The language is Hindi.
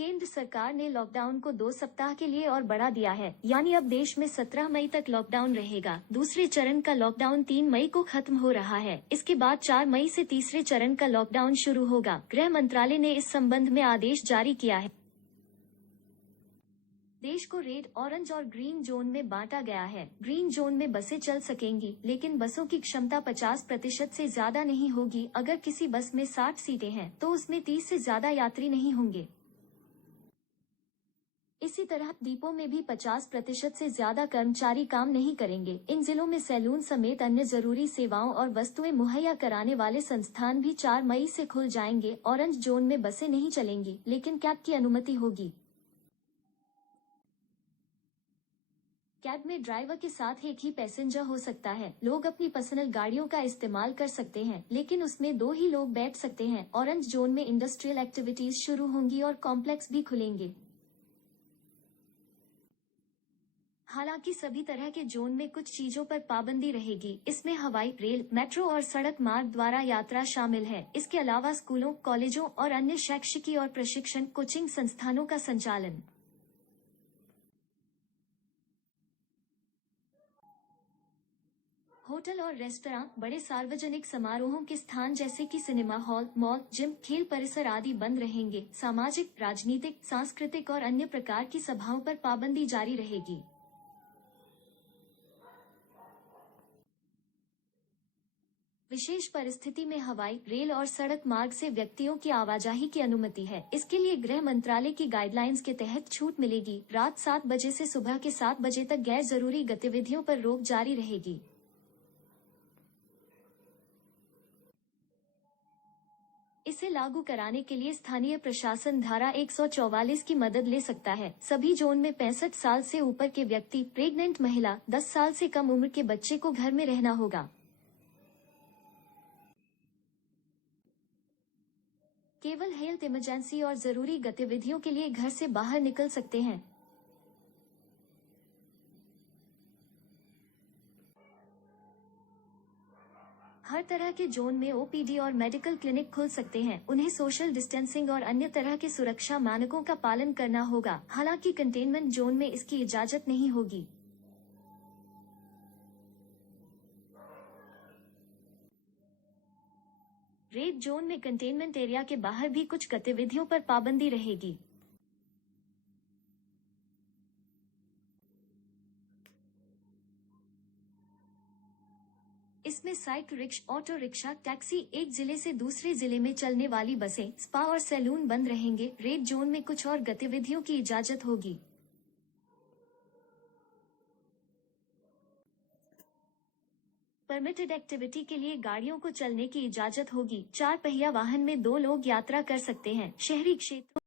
केंद्र सरकार ने लॉकडाउन को 2 सप्ताह के लिए और बढ़ा दिया है, यानी अब देश में 17 मई तक लॉकडाउन रहेगा। दूसरे चरण का लॉकडाउन 3 मई को खत्म हो रहा है। इसके बाद 4 मई से तीसरे चरण का लॉकडाउन शुरू होगा। गृह मंत्रालय ने इस संबंध में आदेश जारी किया है। देश को रेड, ऑरेंज और ग्रीन जोन में बांटा गया है। ग्रीन जोन में बसें चल सकेंगी, लेकिन बसों की क्षमता 50% से ज्यादा नहीं होगी। अगर किसी बस में 60 सीटें हैं, तो उसमें 30 से ज्यादा यात्री नहीं होंगे। इसी तरह डिपो में भी 50% से ज्यादा कर्मचारी काम नहीं करेंगे। इन जिलों में सैलून समेत अन्य जरूरी सेवाओं और वस्तुएं मुहैया कराने वाले संस्थान भी 4 मई से खुल जाएंगे। ऑरेंज जोन में बसें नहीं चलेंगी, लेकिन कैब की अनुमति होगी। कैब में ड्राइवर के साथ एक ही पैसेंजर हो सकता है। लोग अपनी पर्सनल गाड़ियों का इस्तेमाल कर सकते हैं, लेकिन उसमें 2 ही लोग बैठ सकते हैं। ऑरेंज जोन में इंडस्ट्रियल एक्टिविटीज शुरू होंगी और कॉम्प्लेक्स भी खुलेंगे। हालांकि सभी तरह के जोन में कुछ चीजों पर पाबंदी रहेगी। इसमें हवाई, रेल, मेट्रो और सड़क मार्ग द्वारा यात्रा शामिल है। इसके अलावा स्कूलों, कॉलेजों और अन्य शैक्षिकी और प्रशिक्षण कोचिंग संस्थानों का संचालन। होटल और रेस्तरां, बड़े सार्वजनिक समारोहों के स्थान जैसे कि सिनेमा हॉल, मॉल, जिम, खेल परिसर आदि बंद रहेंगे। सामाजिक, राजनीतिक, सांस्कृतिक और अन्य प्रकार की सभाओं पर पाबंदी जारी रहेगी। विशेष परिस्थिति में हवाई, रेल और सड़क मार्ग से व्यक्तियों की आवाजाही की अनुमति है। इसके लिए गृह मंत्रालय की गाइडलाइंस के तहत छूट मिलेगी। रात 7 बजे से सुबह के 7 बजे तक गैर जरूरी गतिविधियों पर रोक जारी रहेगी। इसे लागू कराने के लिए स्थानीय प्रशासन धारा 144 की मदद ले सकता है। सभी जोन में 65 साल से ऊपर के व्यक्ति, प्रेग्नेंट महिला, 10 साल से कम उम्र के बच्चे को घर में रहना होगा। केवल हेल्थ इमरजेंसी और जरूरी गतिविधियों के लिए घर से बाहर निकल सकते हैं। हर तरह के जोन में ओपीडी और मेडिकल क्लिनिक खुल सकते हैं। उन्हें सोशल डिस्टेंसिंग और अन्य तरह के सुरक्षा मानकों का पालन करना होगा। हालांकि कंटेनमेंट जोन में इसकी इजाजत नहीं होगी। रेड जोन में कंटेनमेंट एरिया के बाहर भी कुछ गतिविधियों पर पाबंदी रहेगी। इसमें cycle rickshaw, auto rickshaw, taxi, एक जिले से दूसरे जिले में चलने वाली बसें, स्पा और सैलून बंद रहेंगे। रेड जोन में कुछ और गतिविधियों की इजाजत होगी। परमिटेड एक्टिविटी के लिए गाड़ियों को चलने की इजाजत होगी। 4 पहिया वाहन में 2 लोग यात्रा कर सकते हैं। शहरी क्षेत्रों